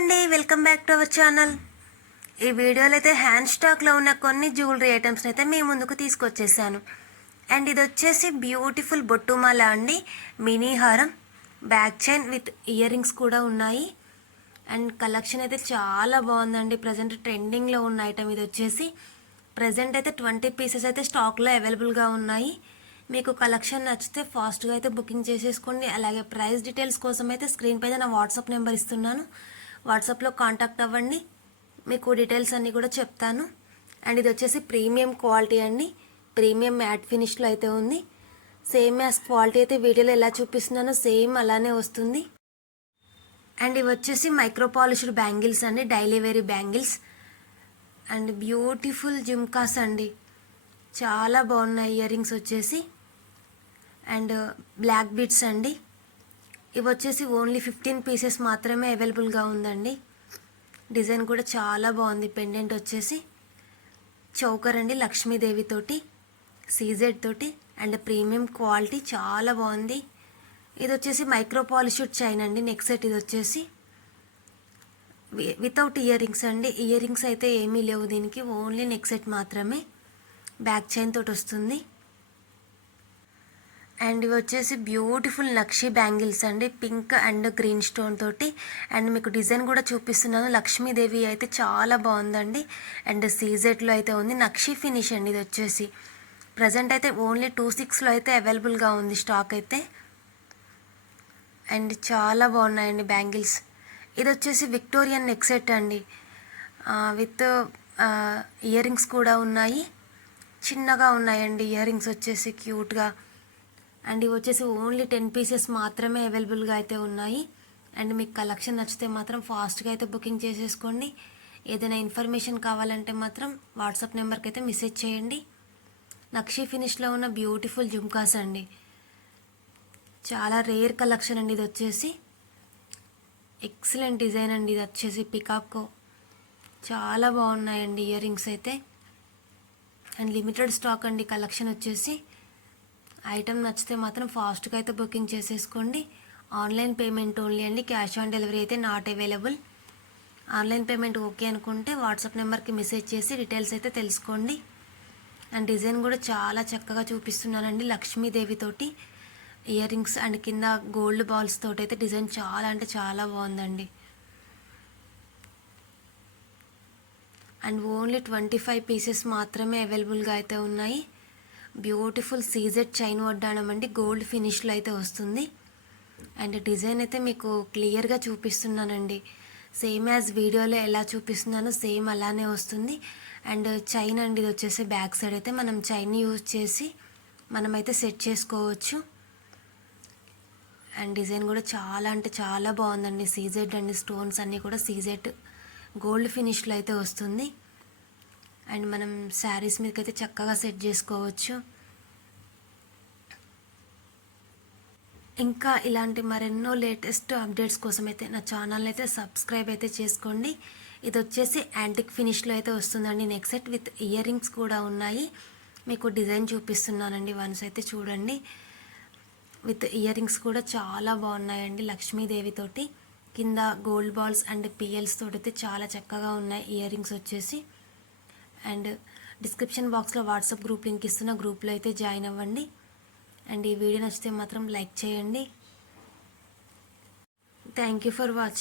అండి, welcome back to our channel. ఈ వీడియోలో అయితే హ్యాండ్ స్టాక్లో ఉన్న కొన్ని జ్యువెలరీ ఐటమ్స్ని అయితే మీ ముందుకు తీసుకొచ్చేసాను. అండ్ ఇది వచ్చేసి బ్యూటిఫుల్ బొట్టుమాల అండి, మినీ హారం, back chain with ear rings కూడా ఉన్నాయి. అండ్ కలెక్షన్ అయితే చాలా బాగుందండి. ప్రజెంట్ ట్రెండింగ్లో ఉన్న ఐటమ్ ఇది వచ్చేసి. ప్రజెంట్ అయితే 20 పీసెస్ అయితే స్టాక్లో అవైలబుల్గా ఉన్నాయి. మీకు కలెక్షన్ నచ్చితే ఫాస్ట్గా అయితే బుకింగ్ చేసేసుకోండి. అలాగే ప్రైస్ డీటెయిల్స్ కోసం అయితే స్క్రీన్ పైన నా వాట్సాప్ నెంబర్ ఇస్తున్నాను, వాట్సాప్లో కాంటాక్ట్ అవ్వండి, మీకు డీటెయిల్స్ అన్నీ కూడా చెప్తాను. అండ్ ఇది వచ్చేసి ప్రీమియం క్వాలిటీ అండి, ప్రీమియం మ్యాట్ ఫినిష్లో అయితే ఉంది. సేమ్ యాజ్ క్వాలిటీ అయితే వీడియోలో ఎలా చూపిస్తున్నానో సేమ్ అలానే వస్తుంది. అండ్ ఇవి వచ్చేసి మైక్రో పాలిష్డ్ బ్యాంగిల్స్ అండి, daily vary bangles. And beautiful jhumkas అండి, చాలా బాగున్నాయి. ఇయర్ రింగ్స్ వచ్చేసి అండ్ బ్లాక్ బీడ్స్ అండి. ఇవి వచ్చేసి ఓన్లీ 15 పీసెస్ మాత్రమే అవైలబుల్గా ఉందండి. డిజైన్ కూడా చాలా బాగుంది. పెండెంట్ వచ్చేసి చౌకర్ అండి, లక్ష్మీదేవి తోటి, సీజెడ్ తోటి అండ్ ప్రీమియం క్వాలిటీ, చాలా బాగుంది. ఇది వచ్చేసి మైక్రో పాలిష్డ్ చైన్ అండి, నెక్ సెట్. ఇది వచ్చేసి వితౌట్ ఇయర్ రింగ్స్ అండి, ఇయర్ రింగ్స్ అయితే ఏమీ లేవు దీనికి, ఓన్లీ నెక్ సెట్ మాత్రమే. బ్యాక్ చైన్ తోటి వస్తుంది. అండ్ ఇవి వచ్చేసి బ్యూటిఫుల్ నక్షి బ్యాంగిల్స్ అండి, పింక్ అండ్ గ్రీన్ స్టోన్ తోటి. అండ్ మీకు డిజైన్ కూడా చూపిస్తున్నాను. లక్ష్మీదేవి అయితే చాలా బాగుందండి. అండ్ సీజెట్లో అయితే ఉంది, నక్షి ఫినిష్ అండి. ఇది వచ్చేసి ప్రజెంట్ అయితే ఓన్లీ 26లో అయితే అవైలబుల్గా ఉంది స్టాక్ అయితే. అండ్ చాలా బాగున్నాయండి బ్యాంగిల్స్. ఇది వచ్చేసి విక్టోరియన్ నెక్ సెట్ అండి, విత్ ఇయర్ రింగ్స్ కూడా ఉన్నాయి. చిన్నగా ఉన్నాయండి ఇయర్ రింగ్స్ వచ్చేసి, క్యూట్గా. అండ్ ఇవి వచ్చేసి ఓన్లీ 10 పీసెస్ మాత్రమే అవైలబుల్గా అయితే ఉన్నాయి. అండ్ మీకు కలెక్షన్ నచ్చితే మాత్రం ఫాస్ట్గా అయితే బుకింగ్ చేసేసుకోండి. ఏదైనా ఇన్ఫర్మేషన్ కావాలంటే మాత్రం వాట్సాప్ నెంబర్కి అయితే మెసేజ్ చేయండి. నక్షి ఫినిష్లో ఉన్న బ్యూటిఫుల్ జుమ్కాస్ అండి, చాలా రేర్ కలెక్షన్ అండి. ఇది వచ్చేసి ఎక్సలెంట్ డిజైన్ అండి. ఇది వచ్చేసి పికాకో, చాలా బాగున్నాయండి ఇయర్ రింగ్స్ అయితే. అండ్ లిమిటెడ్ స్టాక్ అండి కలెక్షన్ వచ్చేసి. ఐటమ్ నచ్చితే మాత్రం ఫాస్ట్గా అయితే బుకింగ్ చేసేసుకోండి. ఆన్లైన్ పేమెంట్ ఓన్లీ అండి, క్యాష్ ఆన్ డెలివరీ అయితే not available. Online payment okay అనుకుంటే వాట్సాప్ నెంబర్కి మెసేజ్ చేసి డీటెయిల్స్ అయితే తెలుసుకోండి. అండ్ డిజైన్ కూడా చాలా చక్కగా చూపిస్తున్నానండి, లక్ష్మీదేవి తోటి ఇయర్ రింగ్స్ అండ్ కింద గోల్డ్ బాల్స్ తోటి అయితే డిజైన్ చాలా అంటే చాలా బాగుందండి. అండ్ ఓన్లీ 25 పీసెస్ మాత్రమే అవైలబుల్గా అయితే ఉన్నాయి. బ్యూటిఫుల్ సీజెడ్ చైన్ వడ్డాణం అండి, గోల్డ్ ఫినిష్లో అయితే వస్తుంది. అండ్ డిజైన్ అయితే మీకు క్లియర్గా చూపిస్తున్నానండి, సేమ్ యాజ్ వీడియోలో ఎలా చూపిస్తున్నానో సేమ్ అలానే వస్తుంది. అండ్ చైన్ అండి, ఇది వచ్చేసి బ్యాక్ సైడ్ అయితే మనం చైన్ యూజ్ చేసి మనమైతే సెట్ చేసుకోవచ్చు. అండ్ డిజైన్ కూడా చాలా అంటే చాలా బాగుందండి. సీజెడ్ అండి, స్టోన్స్ అన్నీ కూడా సీజెడ్ గోల్డ్ ఫినిష్లో అయితే వస్తుంది. అండ్ మనం శారీస్ మీదకైతే చక్కగా సెట్ చేసుకోవచ్చు. ఇంకా ఇలాంటి మరెన్నో లేటెస్ట్ అప్డేట్స్ కోసం అయితే నా ఛానల్ అయితే సబ్స్క్రైబ్ అయితే చేసుకోండి. ఇది వచ్చేసి యాంటిక్ ఫినిష్లో అయితే వస్తుందండి, neck set with ear rings కూడా ఉన్నాయి. మీకు డిజైన్ చూపిస్తున్నానండి, వన్స్ అయితే చూడండి. విత్ ఇయర్ రింగ్స్ కూడా చాలా బాగున్నాయండి, లక్ష్మీదేవి తోటి. కింద గోల్డ్ బాల్స్ అండ్ పిఎల్స్ తోటి అయితే చాలా చక్కగా ఉన్నాయి ఇయర్ రింగ్స్ వచ్చేసి. అండ్ డిస్క్రిప్షన్ బాక్స్లో వాట్సాప్ గ్రూప్ లింక్ ఇస్తున్న, గ్రూప్లో అయితే జాయిన్ అవ్వండి. అండ్ ఈ వీడియో నచ్చితే మాత్రం లైక్ చేయండి. Thank you for watching.